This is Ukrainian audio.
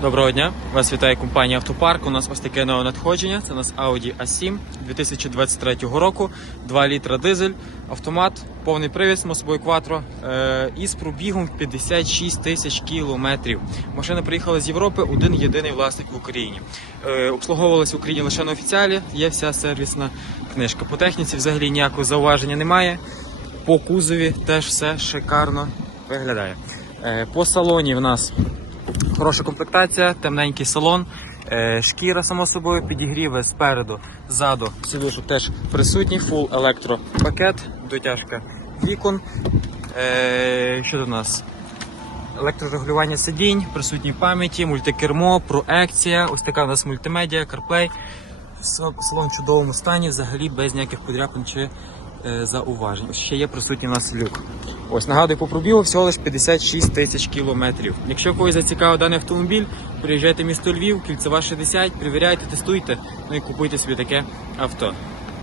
Доброго дня, вас вітає компанія Автопарк. У нас ось таке нове надходження. Це у нас Audi A7 2023 року, 2 літра дизель, автомат, повний привід, само собою кватро е, із пробігом 56 тисяч кілометрів. Машина приїхала з Європи, один єдиний власник в Україні. Е, обслуговувалась в Україні лише на офіціалі, є вся сервісна книжка. По техніці взагалі ніякого зауваження немає. По кузові теж все шикарно виглядає. Е, по салоні в нас Хороша комплектація, темненький салон, е, шкіра, само собою, підігріви спереду, ззаду, сідушок теж присутній, фул електропакет, дотяжка вікон. Е, що у нас? Електрорегулювання сидінь, присутні пам'яті, мультикермо, проекція, ось така у нас мультимедіа, CarPlay. Салон в чудовому стані, взагалі без ніяких подряпин чи зауважень. Ось ще є присутній у нас люк. Ось нагадую, по пробігу всього лише 56 тисяч кілометрів. Якщо когось зацікавив даний автомобіль, приїжджайте в місто Львів, кільцева 60, перевіряйте, тестуйте, ну і купуйте собі таке авто.